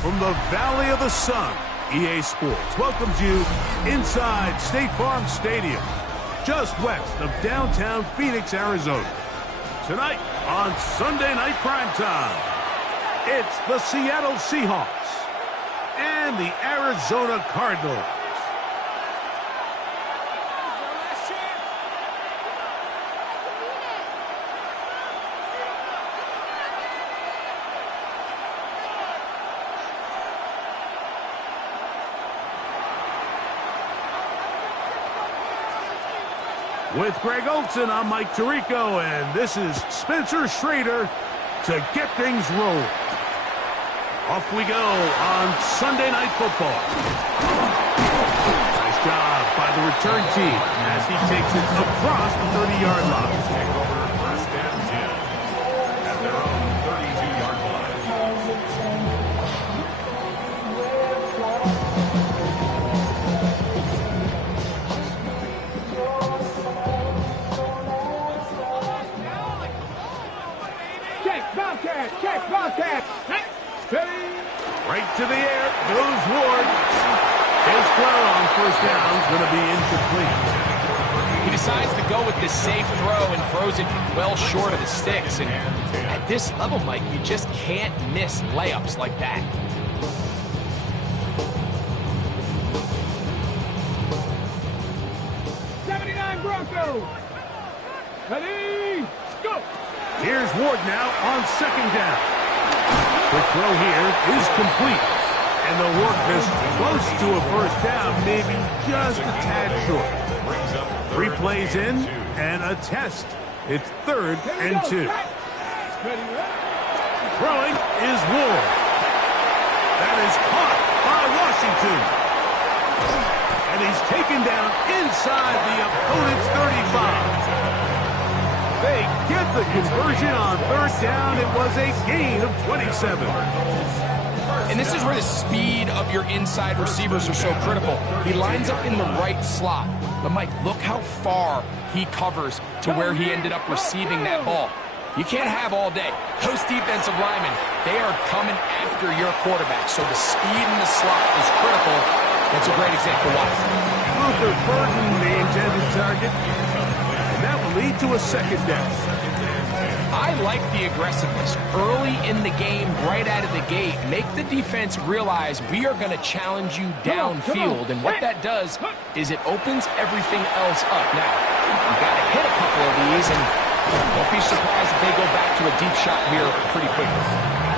from the Valley of the Sun, EA Sports welcomes you inside State Farm Stadium, just west of downtown Phoenix, Arizona. Tonight on Sunday Night Primetime, it's the Seattle Seahawks and the Arizona Cardinals. With Greg Olson, I'm Mike Tirico, and this is Spencer Schrader to get things rolling. Off we go on Sunday Night Football. Nice job by the return team as he takes it across the 30-yard line. Take over first and 10 at their own 32-yard line. Check, Bobcat. Right to the air goes Ward. His throw on first down is going to be incomplete. He decides to go with this safe throw and throws it well short of the sticks. And at this level, Mike, you just can't miss layups like that. Broncos. Ready, go. Here's Ward now on second down. The throw here is complete. And the work is close to a first down, maybe just a tad short. 3 plays in and a test. It's 3rd and 2. Throwing is Ward. That is caught by Washington. And he's taken down inside the opponent's 35. They get the conversion on 3rd down. It was a gain of 27. And this is where the speed of your inside receivers are so critical. He lines up in the right slot. But, Mike, look how far he covers to where he ended up receiving that ball. You can't have all day. Those defensive linemen, they are coming after your quarterback. So the speed in the slot is critical. That's a great example. Why? Luther Burden, the intended target. And that will lead to a second down. I like the aggressiveness early in the game, right out of the gate. Make the defense realize we are going to challenge you downfield. And what that does is it opens everything else up. Now, you got to hit a couple of these, and don't be surprised if they go back to a deep shot here pretty quickly.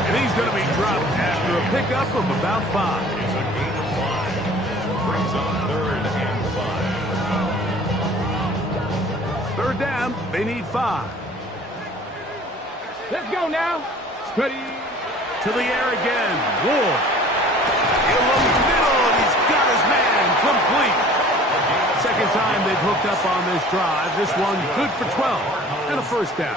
And he's going to be dropped after a pickup of about 5. It's a gain of 5. Brings on 3rd and 5. 3rd down, they need 5. Let's go now. Ready. To the air again. Ward. In the middle, and he's got his man complete. Second time they've hooked up on this drive. This one good for 12 and a first down.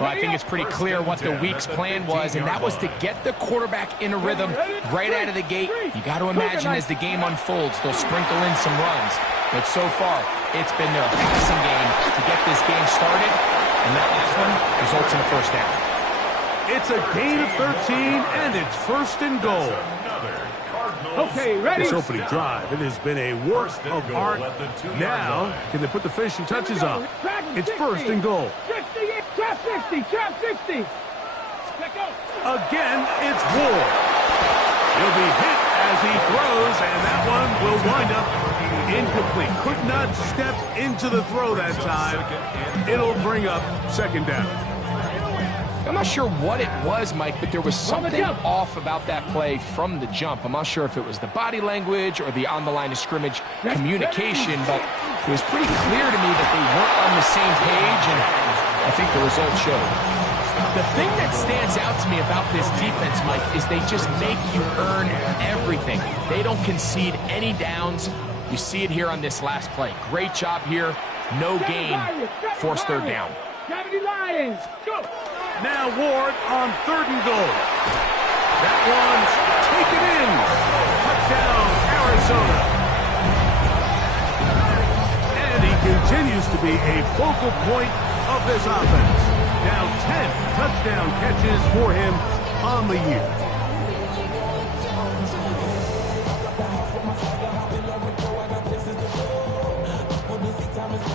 Well, I think it's pretty clear what the week's plan was, and that was to get the quarterback in a rhythm right out of the gate. You got to imagine as the game unfolds, they'll sprinkle in some runs. But so far, it's been their passing game to get this game started, and that last one results in a first down. It's a gain of 13, and it's 1st and goal. Okay, ready. This opening drive, it has been a work of art. Now, can they put the finishing touches on? It's 1st and goal. 60, trap 60, trap 60. Again, it's Ward. He'll be hit as he throws, and that one will wind up incomplete. Could not step into the throw that time. It'll bring up 2nd down. I'm not sure what it was, Mike, but there was something off about that play from the jump. I'm not sure if it was the body language or the on-the-line of scrimmage communication, but it was pretty clear to me that they weren't on the same page, and I think the result showed. The thing that stands out to me about this defense, Mike, is they just make you earn everything. They don't concede any downs. You see it here on this last play. Great job here. No gain. Forced 3rd down. Gravity Lions, go. Now Ward on 3rd and goal. That one's taken in. Touchdown, Arizona. And he continues to be a focal point of this offense. Now 10 touchdown catches for him on the year.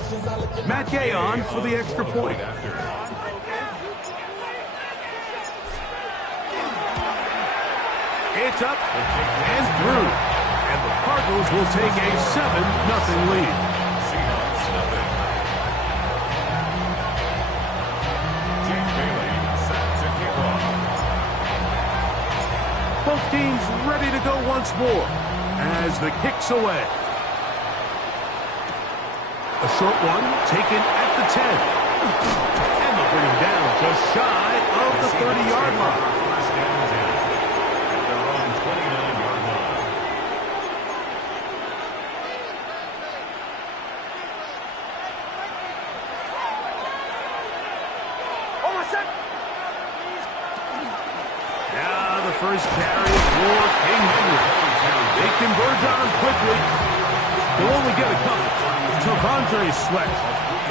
Matt Gay on for the extra point. It's up and through. And the Cardinals will take a 7-0 lead. Seahawks, nothing. Jake Bailey set to kick off. Both teams ready to go once more as the kick's away. A short one taken at the 10. And they'll bring him down just shy of the 30-yard line. First down 10 at their own 29-yard line. Now the first carry for King Henry. They converge on him quickly. They'll only get a couple. T'Vondre Sweat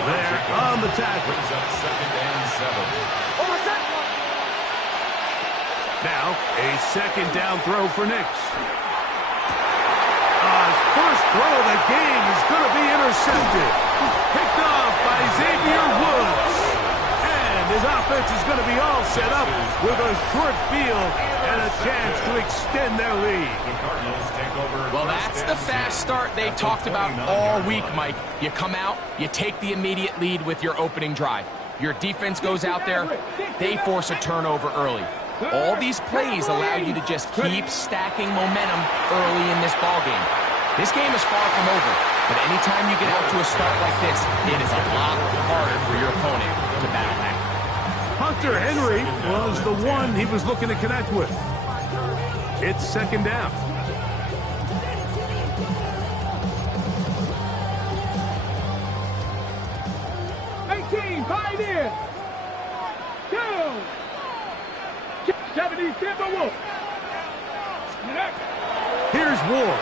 there on the tackle. Brings up 2nd and 7. Now a second down throw for Nix. His first throw of the game is going to be intercepted. Picked off by Xavier Woods. And his offense is going to be all set up with a short field and a chance to extend their lead. The Cardinals take over. Well, that's the fast start they talked about all week, Mike. You come out, you take the immediate lead with your opening drive. Your defense goes out there, they force a turnover early. All these plays allow you to just keep stacking momentum early in this ballgame. This game is far from over, but anytime you get out to a start like this, it is a lot harder for your opponent to battle back. Hunter Henry was the one he was looking to connect with. It's second down. Five in. 2. 70 Timberwolves. Here's Ward.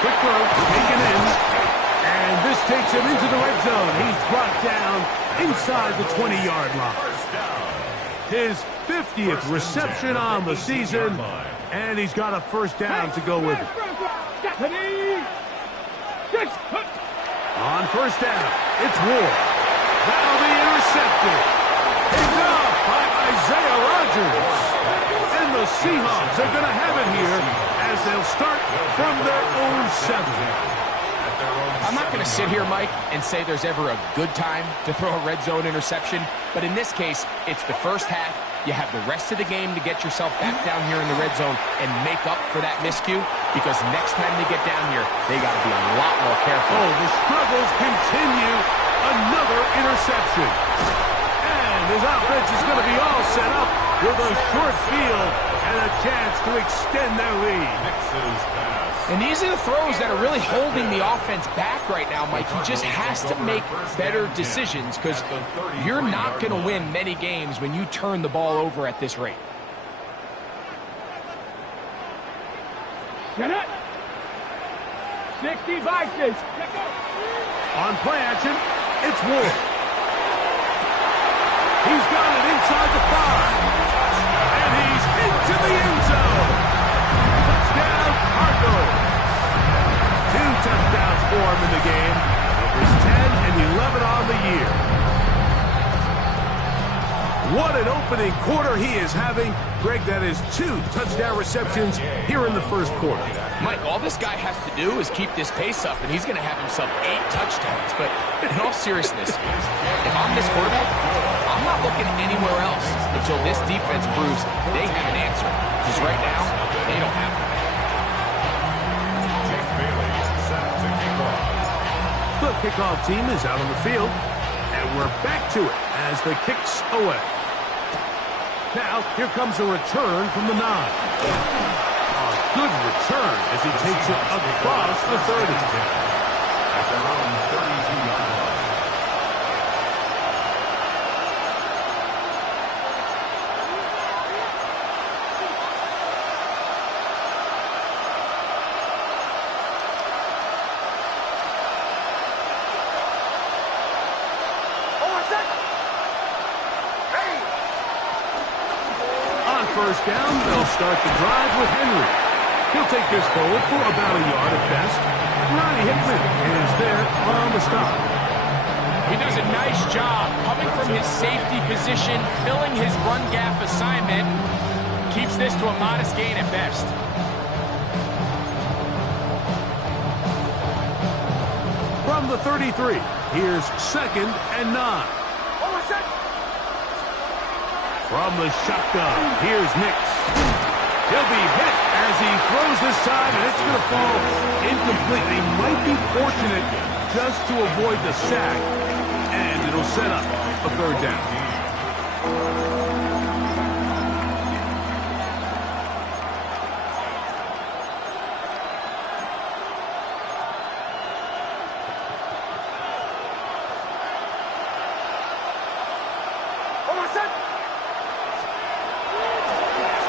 Quick throw, taken in. And this takes him into the red zone. He's brought down inside the 20-yard line. His 50th reception on the season. And he's got a first down to go with it. On first down, it's Ward. That'll be intercepted. Picked off by Isaiah Rodgers. And the Seahawks are going to have it here as they'll start from their own 7. I'm not going to sit here, Mike, and say there's ever a good time to throw a red zone interception, but in this case, it's the first half. You have the rest of the game to get yourself back down here in the red zone and make up for that miscue, because next time they get down here, they got to be a lot more careful. Oh, the struggles continue. Another interception. And his offense is going to be all set up with a short field and a chance to extend their lead. Nix's pass. And these are the throws that are really holding the offense back right now, Mike. He just has to make better decisions because you're not going to win many games when you turn the ball over at this rate. Get it. 60 Vikings. On play action, it's Ward. He's got it inside the 5. And he's into the end zone. Touchdown, Cardinals. 2 touchdowns for him in the game. Numbers 10 and 11 on the year. What an opening quarter he is having. Greg, that is 2 touchdown receptions here in the first quarter. Mike, all this guy has to do is keep this pace up, and he's going to have himself 8 touchdowns. But in all seriousness, if I'm this quarterback, I'm not looking anywhere else until this defense proves they have an answer. Because right now, they don't have one. Jake Bailey set to kick off. The kickoff team is out on the field, and we're back to it as the kick's away. Now, here comes a return from the 9. A good return as he takes it across the 30. At their own 32-yard line. On first down, they'll start the drive with Henry. He'll take this forward for about a yard at best. Ronnie Hickman is there on the stop. He does a nice job coming from his safety position, filling his run gap assignment. Keeps this to a modest gain at best. From the 33, here's 2nd and 9. From the shotgun, here's Nix. He'll be hit as he throws this time, and it's going to fall incompletely. Might be fortunate just to avoid the sack, and it'll set up a 3rd down.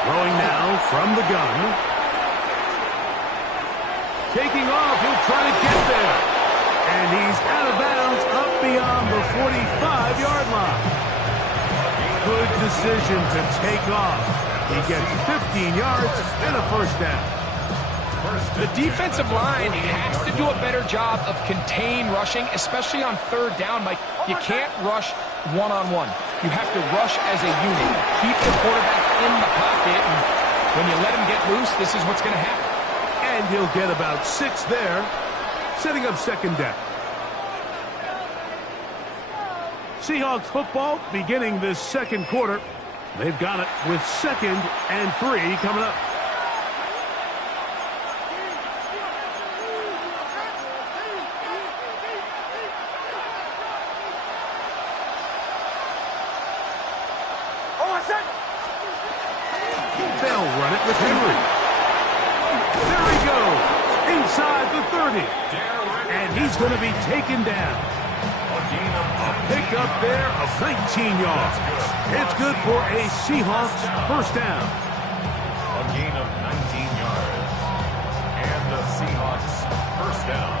Throwing now from the gun. Taking off, he'll try to get there. And he's out of bounds up beyond the 45-yard line. Good decision to take off. He gets 15 yards and a 1st down. The defensive line has to do a better job of contain rushing, especially on 3rd down, Mike. You can't rush one-on-one. You have to rush as a unit. Keep the quarterback in the pocket, and when you let him get loose, this is what's going to happen. And he'll get about 6 there, setting up 2nd down. Seahawks football beginning this 2nd quarter. They've got it with 2nd and 3 coming up. They'll run it with Henry. There he goes, inside the 30. And he's going to be taken down. A pickup there of 19 yards. It's good for a Seahawks 1st down. A gain of 19 yards. And the Seahawks 1st down.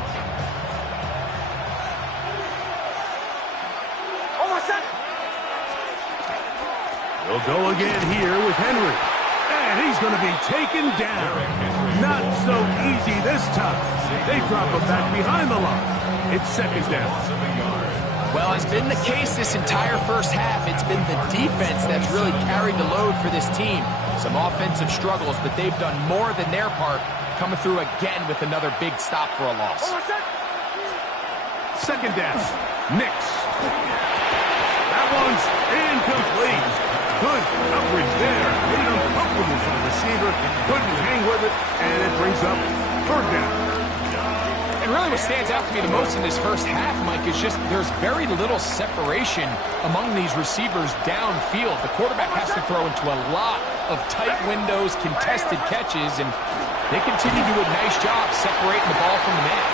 He'll go again here with Henry. And he's going to be taken down. Not so easy this time. They drop him back behind the line. It's 2nd down. Well, it's been the case this entire 1st half. It's been the defense that's really carried the load for this team. Some offensive struggles, but they've done more than their part, coming through again with another big stop for a loss. 2nd down. Nix. That one's incomplete. Good coverage there. Made uncomfortable for the receiver. Couldn't hang with it, and it brings up 3rd down. And really what stands out to me the most in this 1st half, Mike, is just there's very little separation among these receivers downfield. The quarterback has to throw into a lot of tight windows, contested catches, and they continue to do a nice job separating the ball from the man.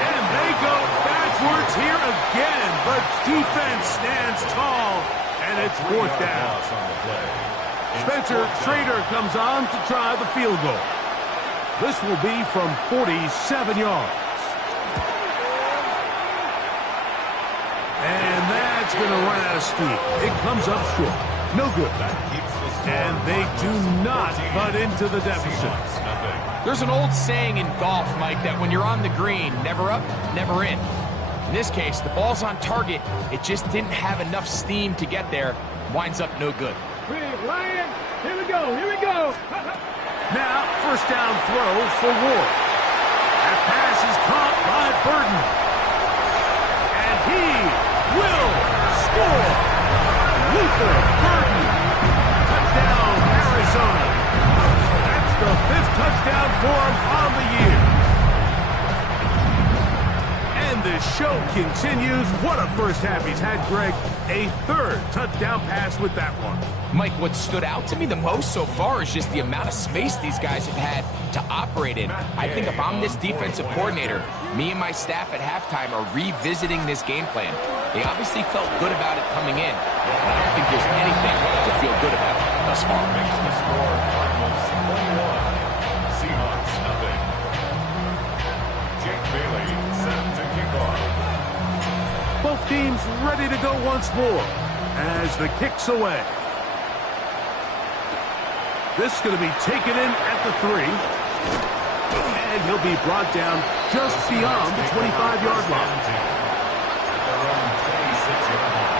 And they go backwards here again, but defense stands tall, and it's 4th down. Spencer Trader comes on to try the field goal. This will be from 47 yards. And that's going to run out of steam. It comes up short. No good. And they do not cut into the deficit. There's an old saying in golf, Mike, that when you're on the green, never up, never in. In this case, the ball's on target. It just didn't have enough steam to get there. Winds up no good. Ryan, here we go, here we go. Now, 1st down throw for Ward. That pass is caught by Burden. And he will score. Luther Burden. Touchdown, Arizona. That's the 5th touchdown for him on the year. And the show continues. What a 1st half he's had, Greg. A 3rd touchdown pass with that one. Mike, what stood out to me the most so far is just the amount of space these guys have had to operate in. I think if I'm this defensive coordinator, me and my staff at halftime are revisiting this game plan. They obviously felt good about it coming in, but I don't think there's anything to feel good about thus far. Makes the score Cardinals 21, Seahawks nothing. Jake Bailey set to kick off. Both teams ready to go once more as the kick's away. This is going to be taken in at the 3. And he'll be brought down just beyond the 25-yard line. Around 26-yard line.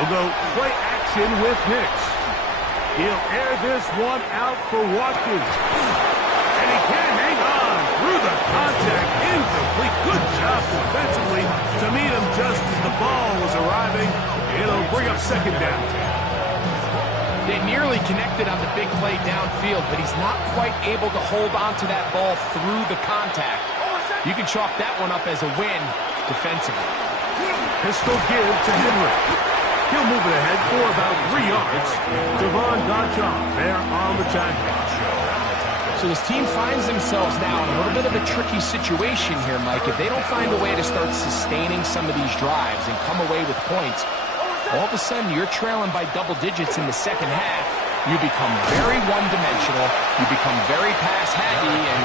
We'll go play action with Hicks. He'll air this one out for Watkins. And he can't hang on through the contact. Incomplete. Good job defensively to meet him just as the ball was arriving. It'll bring up second down. They nearly connected on the big play downfield, but he's not quite able to hold on to that ball through the contact. You can chalk that one up as a win defensively. Pistol give to Henry. He'll move it ahead for about 3 yards. Devon Gottschalk there on the tackle. So this team finds themselves now in a little bit of a tricky situation here, Mike. If they don't find a way to start sustaining some of these drives and come away with points, all of a sudden you're trailing by double digits in the second half. You become very one-dimensional. You become very pass-heavy, and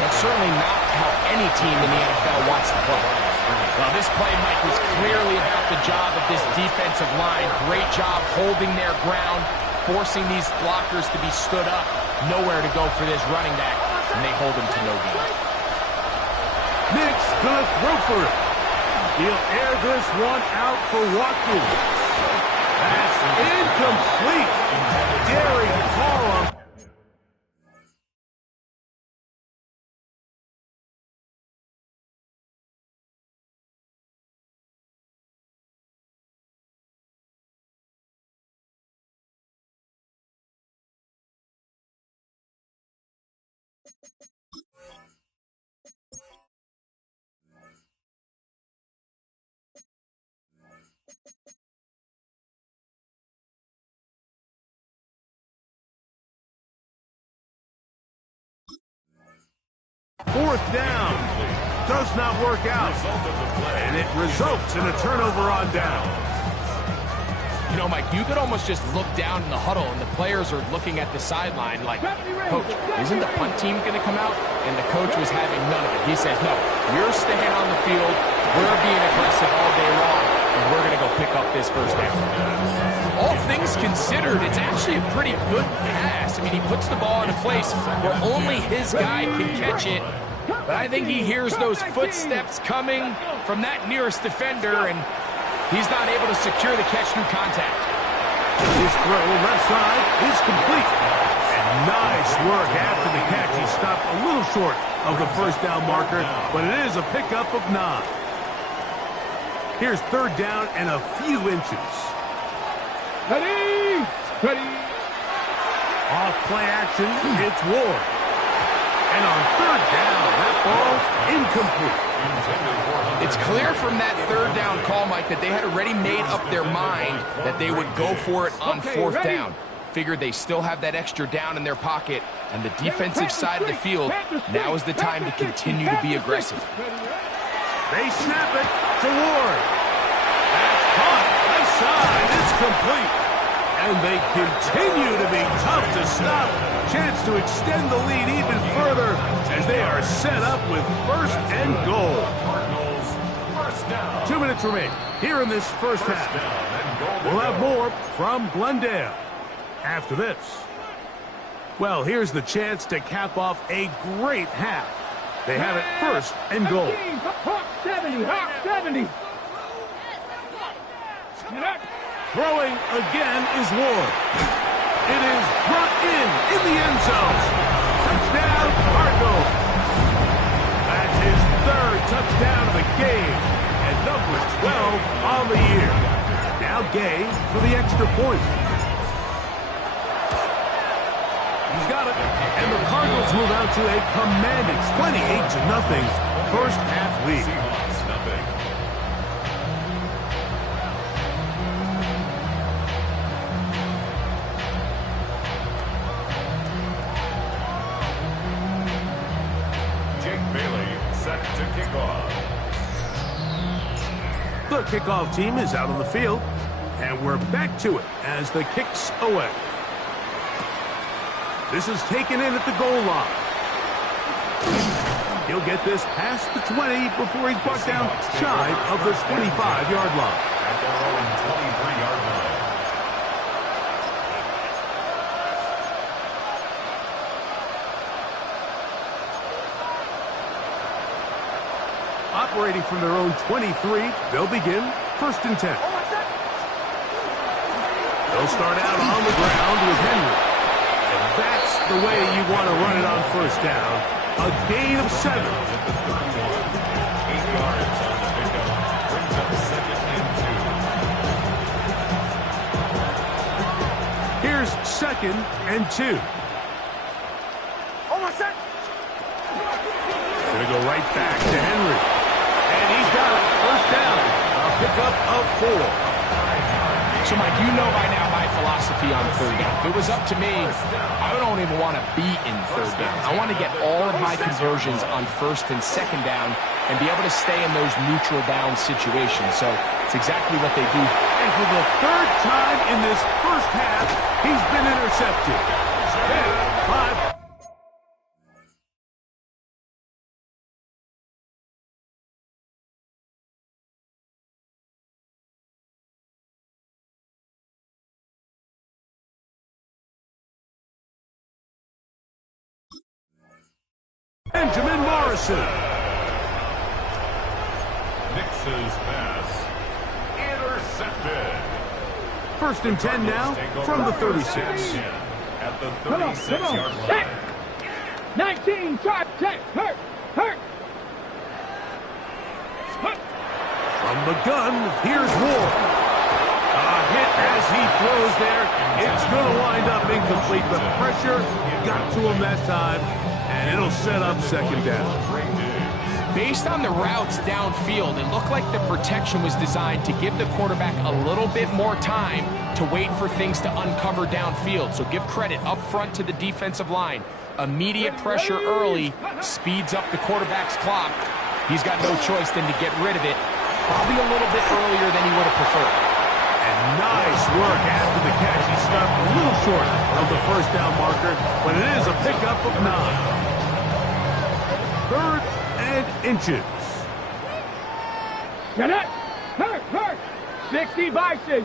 that's certainly not how any team in the NFL wants to play. Well, this play, Mike, was clearly about the job of this defensive line. Great job holding their ground, forcing these blockers to be stood up. Nowhere to go for this running back, and they hold him to no gain. Nick's gonna throw for it. He'll air this one out for Watkins. That's incomplete. Darian Parham. Fourth down. Does not work out. And it results in a turnover on down. You know, Mike, you could almost just look down in the huddle, and the players are looking at the sideline like, Coach, isn't the punt team going to come out? And the coach was having none of it. He says, no, you're staying on the field. We're being aggressive all day long, and we're going to go pick up this first down. All things considered, it's actually a pretty good pass. I mean, he puts the ball in a place where only his guy can catch it. But I think he hears those footsteps coming from that nearest defender, and he's not able to secure the catch through contact. His throw left side is complete. And nice work after the catch. He stopped a little short of the first down marker, but it is a pickup of 9. Here's third down and a few inches. Ready! Ready! Off play action, it's Ward. And on third down, that ball's incomplete. It's clear from that third down call, Mike, that they had already made up their mind that they would go for it on fourth down. Figured they still have that extra down in their pocket, and the defensive side of the field, now is the time to continue to be aggressive. They snap it to Ward. That's caught. Left side, it's complete. And they continue to be tough to stop. Chance to extend the lead even further as they are set up with first and goal. 2 minutes remain here in this first half. We'll have more from Glendale after this. Well, here's the chance to cap off a great half. They have it first and goal. Hawk 70, Hawk 70. Throwing again is Ward. It is brought in the end zone. Touchdown, Cardinals. That's his third touchdown of the game, and number 12 on the year. Now Gay for the extra point. He's got it, and the Cardinals move out to a commanding 28-0 first half lead. The kickoff team is out on the field. And we're back to it as the kick's away. This is taken in at the goal line. He'll get this past the 20 before he's brought down shy of the 25-yard line. At their own 23-yard line. Operating from their own 23, they'll begin 1st and 10. They'll start out on the ground with Henry. And that's the way you want to run it on 1st down. A gain of 7. At the 31, 8 yards on the pickup. Brings up 2nd and 2. Here's 2nd and 2. Gonna go right back to Henry. And he's got it. 1st down. A pickup of 4. So, Mike, you know by now my philosophy on 3rd down. If it was up to me, I don't even want to be in 3rd down. I want to get all of my conversions on 1st and 2nd down and be able to stay in those neutral down situations. So it's exactly what they do. And for the 3rd time in this 1st half, he's been intercepted. 5. Benjamin Morrison. Nix's pass. Intercepted. 1st and 10 now from the 36. At the 36-yard line. 19, try, check, hurt. From the gun, here's Ward. A hit as he throws there. It's going to wind up incomplete. The pressure got to him that time, and it'll set up 2nd down. Based on the routes downfield, it looked like the protection was designed to give the quarterback a little bit more time to wait for things to uncover downfield. So give credit up front to the defensive line. Immediate pressure early speeds up the quarterback's clock. He's got no choice than to get rid of it, probably a little bit earlier than he would have preferred. And nice work after the catch. He stopped a little short of the 1st down marker, but it is a pickup of 9. 3rd and inches. Get it. Hurt. 60 Bison.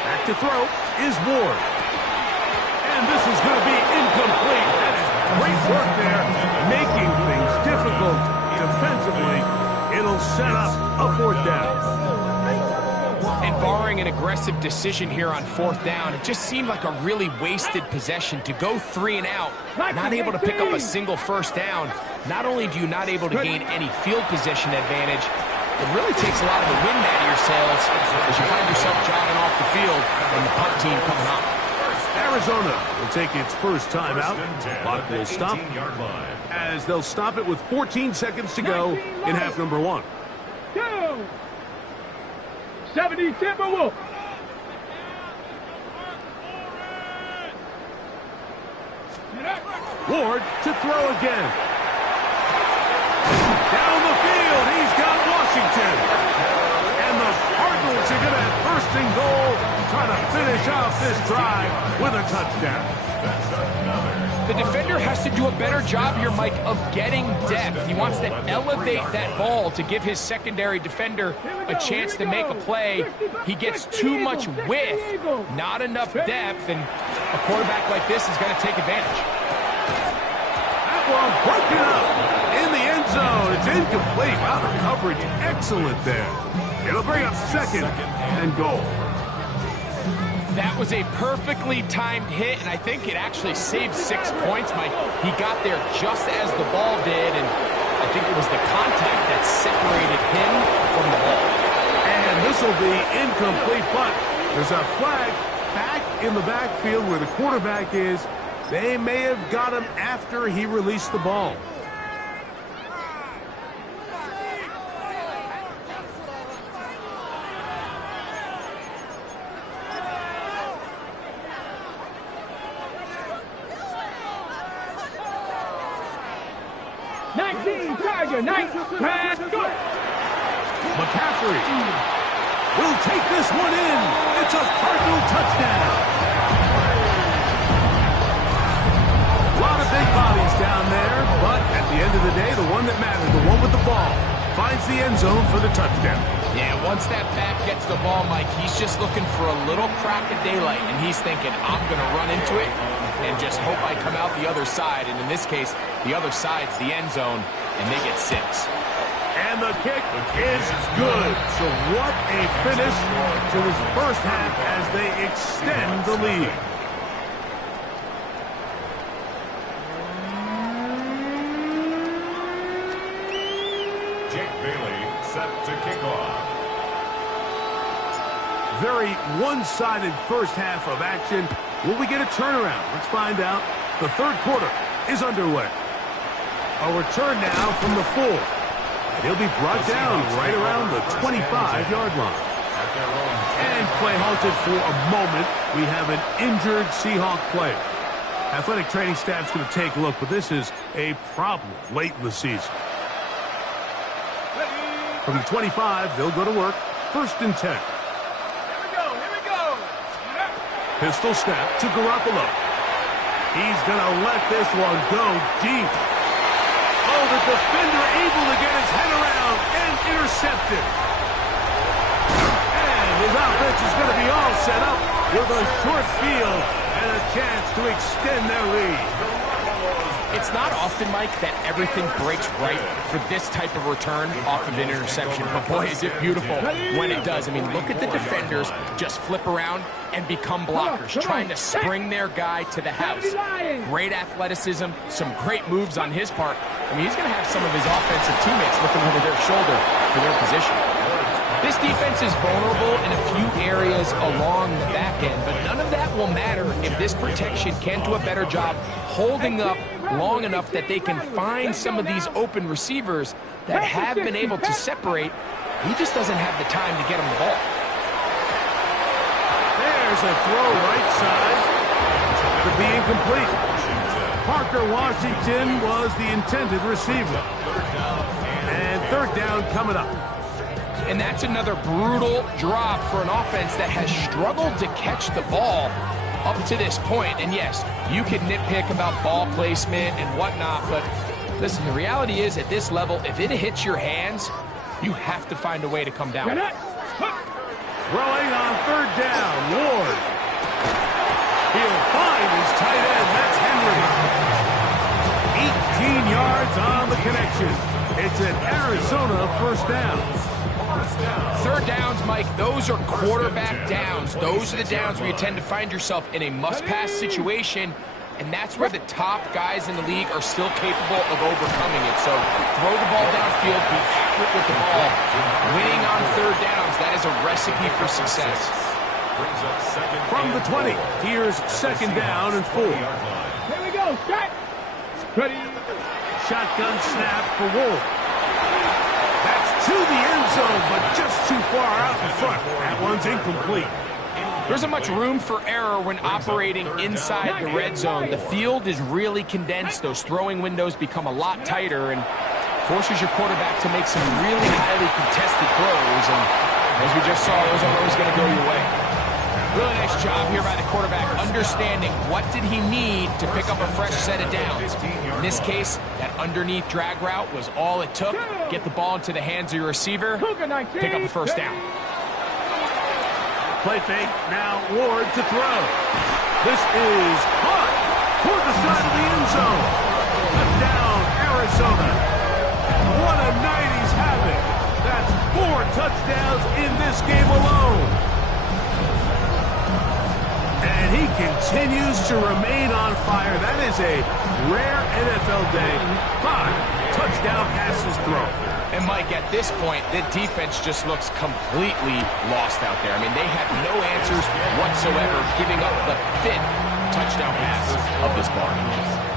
Back to throw is Ward. And this is going to be incomplete. That is great work there, making things difficult defensively. It'll set up a 4th down. And barring an aggressive decision here on 4th down, it just seemed like a really wasted possession to go 3 and out, not able to pick up a single 1st down. Not only do you not able to gain any field position advantage, it really takes a lot of the wind out of your sails as you find yourself jogging off the field and the punt team coming up. Arizona will take its 1st time out. Clock will stop as they'll stop it with 14 seconds to go in half number 1. 70 Timberwolves. Ward to throw again. Down the field, he's got Washington. And the Cardinals are going to have 1st and goal, try to finish off this drive with a touchdown. The defender has to do a better job here, Mike, of getting depth. He wants to elevate that ball to give his secondary defender a chance to make a play. He gets too much width, not enough depth, and a quarterback like this is going to take advantage. That one broken up in the end zone. It's incomplete. Wow, the coverage excellent there. It'll bring up 2nd and goal. That was a perfectly timed hit, and I think it actually saved 6 points, Mike. He got there just as the ball did, and I think it was the contact that separated him from the ball. And this will be incomplete, but there's a flag back in the backfield where the quarterback is. They may have got him after he released the ball. Charger, 19, go! McCaffrey will take this one in. It's a Cardinal touchdown. A lot of big bodies down there, but at the end of the day, the one that mattered, the one with the ball, finds the end zone for the touchdown. Yeah, once that back gets the ball, Mike, he's just looking for a little crack of daylight, and he's thinking, I'm going to run into it and just hope I come out the other side. And in this case, the other side's the end zone, and they get 6. And the kick is good. So what a finish to this first half as they extend the lead. Jake Bailey set to kick off. Very one-sided first half of action. Will we get a turnaround? Let's find out. The third quarter is underway. A return now from the full. He'll be brought down right around the 25-yard line. And play halted for a moment. We have an injured Seahawk player. Athletic training staff's going to take a look, but this is a problem late in the season. From the 25, they'll go to work. 1st and 10. Here we go. Pistol snap to Garoppolo. He's going to let this one go deep. Oh, the defender able to get his head around and intercepted. And his offense is going to be all set up with a short field and a chance to extend their lead. It's not often, Mike, that everything breaks right for this type of return off of an interception. But boy, is it beautiful when it does. I mean, look at the defenders just flip around and become blockers, trying to spring their guy to the house. Great athleticism, some great moves on his part. I mean, he's going to have some of his offensive teammates looking over their shoulder for their position. This defense is vulnerable in a few areas along the back end, but none of that will matter if this protection can't do a better job holding up long enough that they can find some of these open receivers that have been able to separate. He just doesn't have the time to get him the ball. There's a throw right side. Could be incomplete. Parker Washington was the intended receiver. And 3rd down coming up. And that's another brutal drop for an offense that has struggled to catch the ball up to this point. And yes, you can nitpick about ball placement and whatnot, but listen, the reality is at this level, if it hits your hands, you have to find a way to come down. Throwing on 3rd down, Ward. He'll find his tight end. That's Henry. 18 yards on the connection. It's an Arizona 1st down. 3rd downs, Mike, those are quarterback downs. Those are the downs where you tend to find yourself in a must-pass situation, and that's where the top guys in the league are still capable of overcoming it. So throw the ball downfield, be accurate with the ball. Winning on 3rd downs, that is a recipe for success. From the 20, here's 2nd down and 4. Here we go. Set. Ready. Shotgun snap for Ward. To the end zone, but just too far out in front. That one's incomplete. There isn't much room for error when operating inside the red zone. The field is really condensed. Those throwing windows become a lot tighter and forces your quarterback to make some really highly contested throws. And as we just saw, those aren't always going to go your way. Really nice job here by the quarterback, understanding what did he need to pick up a fresh set of downs. In this case, that underneath drag route was all it took. Get the ball into the hands of your receiver, pick up a 1st down. Play fake, now Ward to throw. This is caught toward the side of the end zone. Touchdown, Arizona. What a night he's having. That's 4 touchdowns in this game alone. And he continues to remain on fire. That is a rare NFL day. 5 touchdown passes thrown. And Mike, at this point, the defense just looks completely lost out there. I mean, they have no answers whatsoever, giving up the 5th touchdown pass of this ball.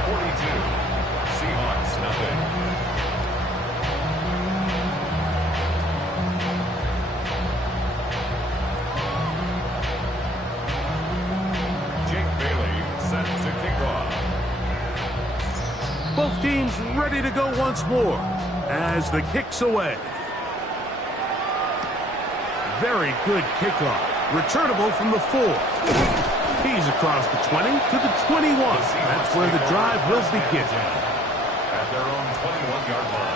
42. Seahawks, nothing. Both teams ready to go once more as the kick's away. very good kickoff. Returnable from the 4. He's across the 20 to the 21. That's where the drive will begin. At their own 21-yard line.